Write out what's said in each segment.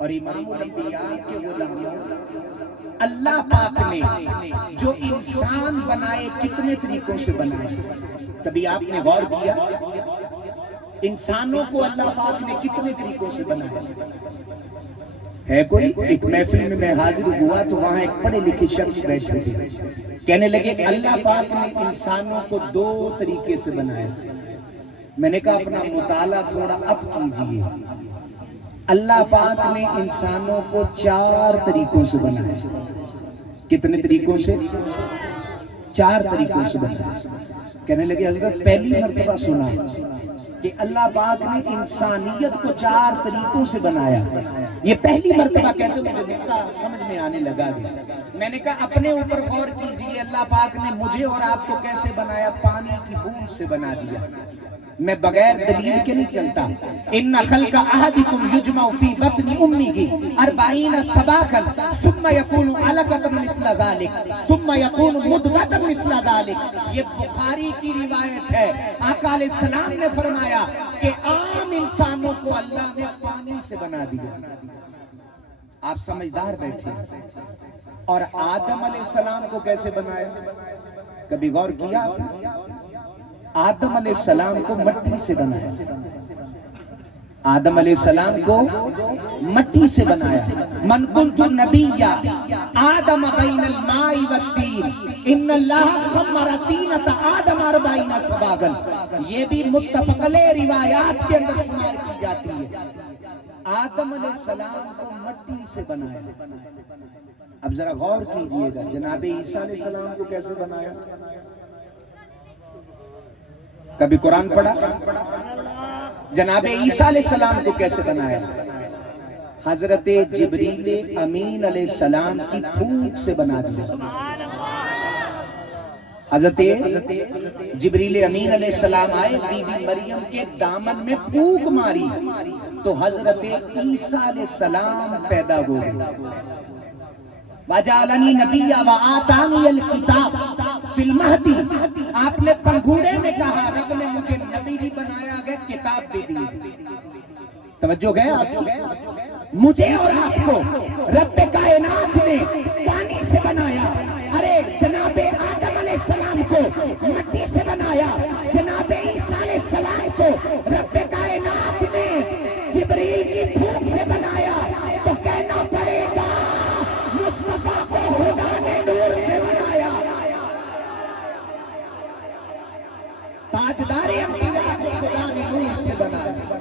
اور امام الانبیاء کے غلاموں، اللہ پاک نے جو انسان بنائے کتنے طریقوں سے بنائے؟ کبھی آپ نے غور کیا انسانوں کو اللہ پاک نے کتنے طریقوں سے بنایا ہے؟ کوئی ایک محفل میں میں حاضر ہوا تو وہاں ایک پڑھے لکھے شخص بیٹھے تھے، کہنے لگے اللہ پاک نے انسانوں کو 2 طریقے سے بنایا۔ میں نے کہا اپنا مطالعہ تھوڑا اب کیجئے۔ اللہ پاک نے انسانوں کو 4 طریقوں سے بنایا۔ کتنے طریقوں سے؟ 4 طریقوں سے بنایا۔ کہنے لگے حضرت پہلی مرتبہ سنا کہ اللہ پاک نے انسانیت کو 4 طریقوں سے بنایا، یہ پہلی مرتبہ کہتے مجھے نکتا سمجھ میں آنے لگا دیا۔ میں نے کہا اپنے اوپر غور کیجئے، اللہ پاک نے مجھے اور آپ کو کیسے بنایا؟ پانی کی بوند سے بنا دیا۔ میں بغیر دلیل کے نہیں چلتا۔ ان خلق احدکم یجمع فی بطن امہ 40 سباقا ثم یکون علقۃ مثل ذلک ثم یکون مضغۃ مثل ذلک۔ یہ بخاری کی روایت ہے۔ آقا علیہ السلام نے فرمایا کہ عام انسانوں کو اللہ نے پانی سے بنا دیا۔ آپ سمجھدار بیٹھے۔ اور آدم علیہ السلام کو کیسے بنایا؟ کبھی غور کیا آپ نے؟ آدم علیہ السلام کو مٹی سے بنایا۔ آدم علیہ السلام کو مٹی سے بنایا۔ من کنت نبیا آدم بین الماء والتین ان اللہ خمر طینۃ آدم 40 سباقا۔ یہ بھی متفق علیہ روایات کے اندر شمار کی جاتی ہے۔ آدم علیہ السلام کو مٹی سے بنایا۔ اب ذرا غور کیجئے گا جناب عیسیٰ علیہ السلام کو کیسے بنایا؟ کبھی قرآن پڑھا؟ جناب عیسیٰ علیہ السلام کو کیسے بنایا؟ حضرت جبریل امین علیہ السلام کی پھونک سے بنا دیا۔ حضرت جبریل امین علیہ السلام آئے، بی بی مریم کے دامن میں پھونک ماری تو حضرت عیسیٰ علیہ السلام پیدا ہو گئے۔ وَجَعَلَنِي نَبِيًّا وَآتَانِيَ الْكِتَابَ فِي الْمَهْدِ۔ آپ نے پنگھوڑے میں کہا رب نے مجھے نبی بھی بنایا گیا، کتاب بھی دی۔ توجہ گئے آپ؟ مجھے اور آپ کو رب کائنات نے پانی سے بنایا۔ ارے جناب آدم علیہ السلام کو مٹی سے بنایا، جناب عیسیٰ علیہ السلام کو رب کائنات نے جبریل کی پھونک سے بنایا، تو کہنا پڑے گا مصطفیٰ کو خدا نے نور سے بنایا۔ تاجدار انبیاء کو خدا نے نور سے بنایا۔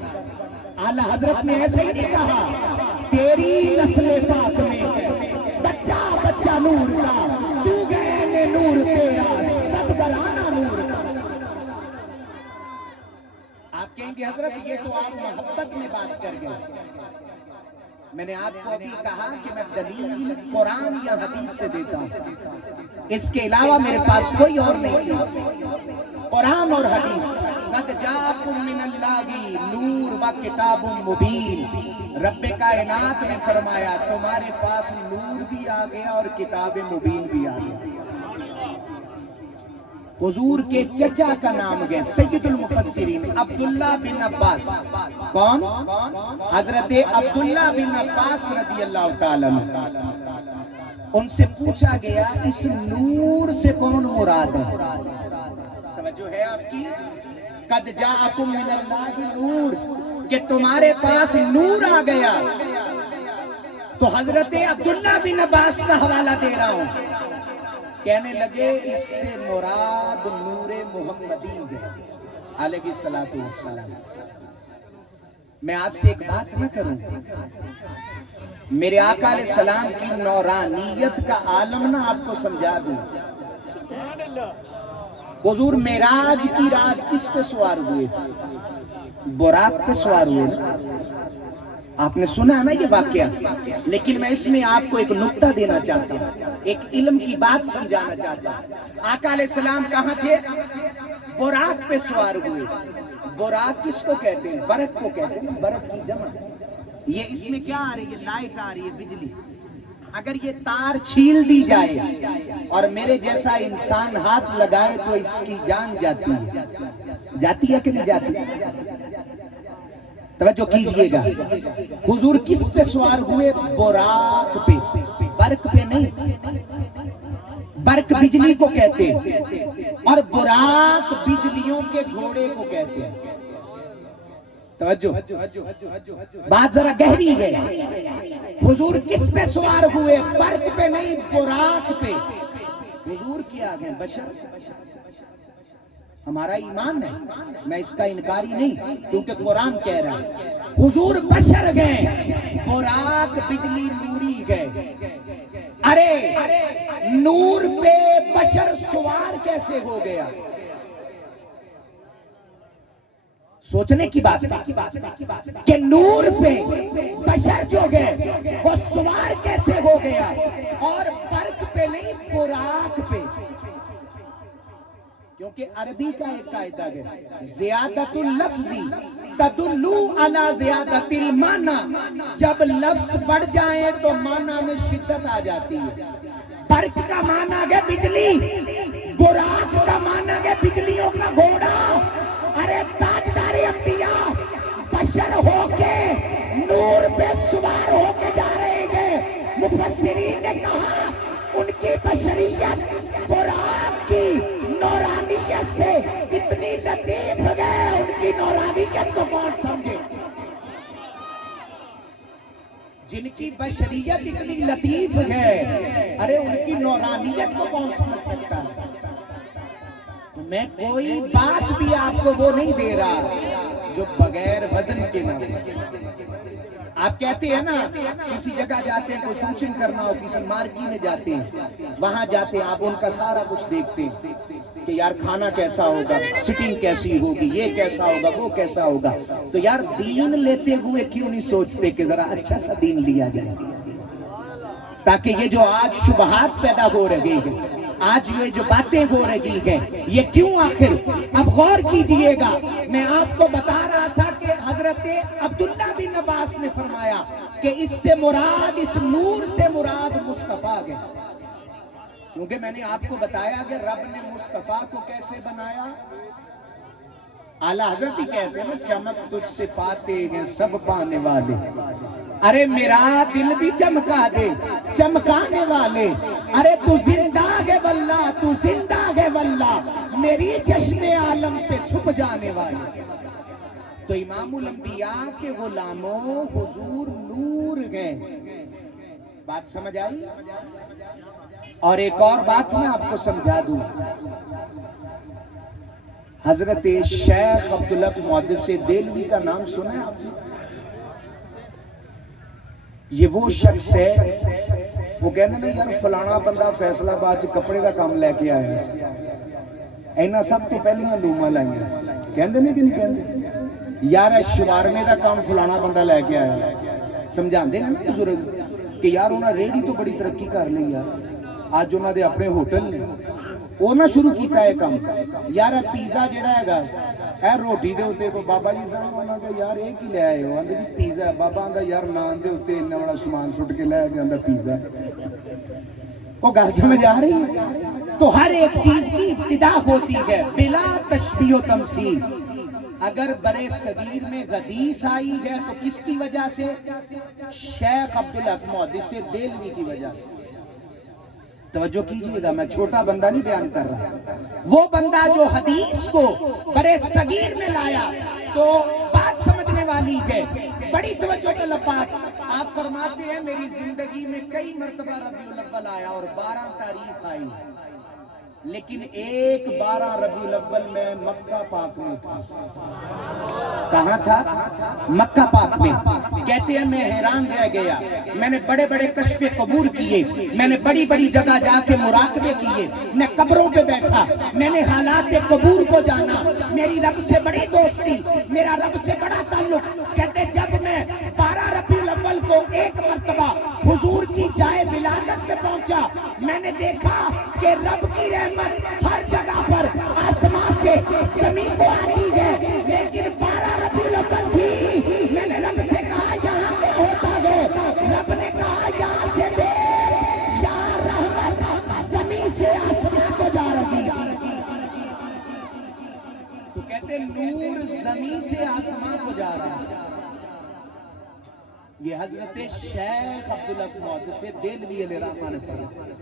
اعلیٰ حضرت نے ایسے ہی نہیں کہا تیری نسل پاک میں بچہ بچہ نور کا، تو گئے نے نور تیرا سب گھرانہ نور کا۔ آپ کہیں گے حضرت یہ تو آپ محبت میں بات کر گئے۔ میں نے آپ کو ابھی کہا کہ میں دلیل قرآن یا حدیث سے دیتا ہوں، اس کے علاوہ میرے پاس کوئی اور نہیں ہے۔ قرآن اور حدیث۔ قد جاءکم من اللہ نور و کتاب مبین۔ رب کائنات نے فرمایا تمہارے پاس نور بھی آ گیا اور کتاب مبین بھی آ گیا۔ حضور کے چچا کا نام گئے سید المفسرین عبداللہ بن عباس۔ کون؟ حضرت عبداللہ بن عباس رضی اللہ تعالیٰ عنہ۔ ان سے پوچھا گیا اس نور سے کون مراد ہے؟ توجہ ہے آپ کی؟ قد جاءکم من اللہ نور، کہ تمہارے پاس نور آ گیا۔ تو حضرت عبداللہ بن عباس کا حوالہ دے رہا ہوں۔ کہنے لگے اس سے مراد نور محمدی ہے علیہ الصلوۃ والسلام۔ میں آپ سے ایک بات نہ کروں، میرے آقا علیہ السلام کی نورانیت کا عالم نہ آپ کو سمجھا دوں۔ حضور معراج کی رات کس پہ سوار ہوئے تھے؟ براق پہ سوار ہوئے تھے۔ آپ نے سنا نا یہ واقعہ، لیکن میں اس میں آپ کو ایک نکتہ دینا چاہتا ہوں، ایک علم کی بات سمجھانا چاہتا ہوں۔ آقا علیہ السلام کہاں تھے؟ براق پہ سوار ہوئے۔ براق کس کو کہتے ہیں؟ برق کو کہتے ہیں، برق کی جمع۔ یہ اس میں کیا آ رہی ہے؟ لائٹ آ رہی ہے، بجلی۔ اگر یہ تار چھیل دی جائے اور میرے جیسا انسان ہاتھ لگائے تو اس کی جان جاتی ہے، جاتی ہے کہ نہیں جاتی؟ توجہ کیجئے گا، حضور کس پہ سوار ہوئے؟ براق پہ، برق پہ نہیں۔ برق بجلی کو کہتے ہیں اور براق بجلیوں کے گھوڑے کو کہتے ہیں۔ توجہ، بات ذرا گہری ہے۔ حضور کس پہ سوار ہوئے؟ برق پہ نہیں، براق پہ۔ حضور کیا گئے؟ بشر۔ ہمارا ایمان ہے، میں اس کا انکاری نہیں، کیونکہ قرآن کہہ رہا ہے حضور بشر گئے، براق بجلی نوری گئے۔ ارے نور پہ بشر سوار کیسے ہو گیا؟ سوچنے کی بات ہے کہ نور پہ بشر جو گئے وہ سوار کیسے ہو گیا، اور برق پہ نہیں، براق پہ۔ کیونکہ عربی کا ایک قاعدہ ہے، زیادت اللفظی تدلو علی زیادت المعنی۔ جب لفظ بڑھ جائیں تو معنی میں شدت آ جاتی ہے۔ برق کا معنی ہے بجلی، براق کا معنی ہے بجلیوں کا گھوڑا۔ ارے تاجدار انبیاء بشر ہو کے نور پہ سوار ہو کے جا رہے ہیں۔ مفسرین نے کہا ان کی بشریت براق کی نورانیت سے اتنی لطیف گئے، ان کی نورانیت کو کون سمجھے؟ جن کی بشریت اتنی لطیف ہے، ارے ان کی نورانیت کو کون سمجھ سکتا ہے؟ میں کوئی بات بھی آپ کو وہ نہیں دے رہا جو بغیر وزن کے نہ ہو۔ آپ کہتے ہیں نا، کسی جگہ جاتے ہیں، کوئی فنکشن کرنا ہو، کسی مارکی میں جاتے ہیں، وہاں جاتے ہیں، آپ ان کا سارا کچھ دیکھتے ہیں کہ یار کھانا کیسا ہوگا، سٹنگ کیسی ہوگی، یہ کیسا ہوگا، وہ کیسا ہوگا۔ تو یار دین لیتے ہوئے کیوں نہیں سوچتے کہ ذرا اچھا سا دین لیا جائے، تاکہ یہ جو آج شبہات پیدا ہو رہے ہیں، آج یہ جو باتیں ہو رہی ہیں، یہ کیوں آخر؟ اب غور کیجئے گا، میں آپ کو بتا رہا تھا کہ حضرت عبداللہ بن عباس نے فرمایا کہ اس سے مراد، اس نور سے مراد مصطفیٰ ہے۔ کیونکہ میں نے آپ کو بتایا کہ رب نے مصطفیٰ کو کیسے بنایا؟ اعلیٰ حضرت ہی کہتے ہیں نا، چمک تجھ سے پاتے ہیں سب پانے والے۔ ارے میرا دل بھی چمکا دے چمکانے والے۔ ارے تو زندہ ہے واللہ، تو زندہ ہے واللہ، میری چشم عالم سے چھپ جانے والے۔ تو امام الانبیاء کے غلاموں حضور نور گئے۔ بات سمجھ آئی؟ اور ایک اور بات میں آپ کو سمجھا دوں، حضرت شیخ عبداللہ محدث دہلوی کا نام سنا ہے آپ نے؟ یہ وہ شخص ہے، وہ کہنے نا یار فلانا بندہ فیصلہ آباد کپڑے کا کام لے کے آیا ہے، اینا سب تو پہلیاں لوما لائیں گے، کہندے نہیں کہ نہیں کہندے؟ یار شوارمے کا کام فلانا بندہ لے کے آیا ہے، سمجھان دے نا بزرگ کہ یار انہاں ریڈی تو بڑی ترقی کر لی یار، آج انہاں دے اپنے ہوٹل نے، وہ نہ شروع کیتا ہے کام۔ یار پیزا جڑا ہے گا اے روٹی دے ہوتے کو بابا جی صاحب انہاں کہ یار ایک ہی لے آئے ہو، آندھے جی پیزا، بابا آندھا یار نان دے ہوتے انہا بڑا سامان سٹ کے لے آئے آندھا پیزا۔ وہ گل سمجھ آ رہی ہے؟ تو ہر ایک چیز کی ابتدا ہوتی ہے بلا تشبیہ و تمثیل۔ اگر برے صغیر میں حدیث آئی ہے تو کس کی وجہ سے؟ شیخ عبداللہ محدث دہلوی کی وجہ سے۔ توجہ کیجئے گا، میں چھوٹا بندہ نہیں بیان کر رہا، وہ بندہ جو حدیث کو برے صغیر میں لایا۔ تو بات سمجھنے والی ہے، بڑی توجہ طلب بات۔ آپ فرماتے ہیں میری زندگی میں کئی مرتبہ ربیع الاول آیا اور 12 تاریخ آئی، لیکن ایک 12 ربیع الاول میں مکہ پاک میں تھا۔ کہاں تھا؟ مکہ پاک میں۔ کہتے ہیں میں حیران رہ گیا، میں نے بڑے بڑے کشف قبور کیے، میں نے بڑی بڑی جگہ جا کے مراقبے کیے، میں قبروں پہ بیٹھا، میں نے حالات قبور کو جانا، میری رب سے بڑی دوستی، میرا رب سے بڑا تعلق۔ کہتے جب میں 12 ربیع الاول کو ایک مرتبہ حضور کی جائے ولادت پہ پہنچا، میں نے دیکھا کہ رب کی رحمت ہر جگہ پر آسمان سے زمین کو آتی ہے، لیکن 12 ربیع الاول تھی۔ میں نے رب سے کہا یہاں کیا ہوتا ہے؟ رب نے کہا یہاں سے دیکھ، یہاں رحمت زمین سے آسمان کو جا رہی ہے۔ تو کہتے نور زمین سے آسمان کو جا رہا ہے۔ یہ حضرت شیخ عبداللہ محدث دہلوی علیہ رحمہ نے فرمایا۔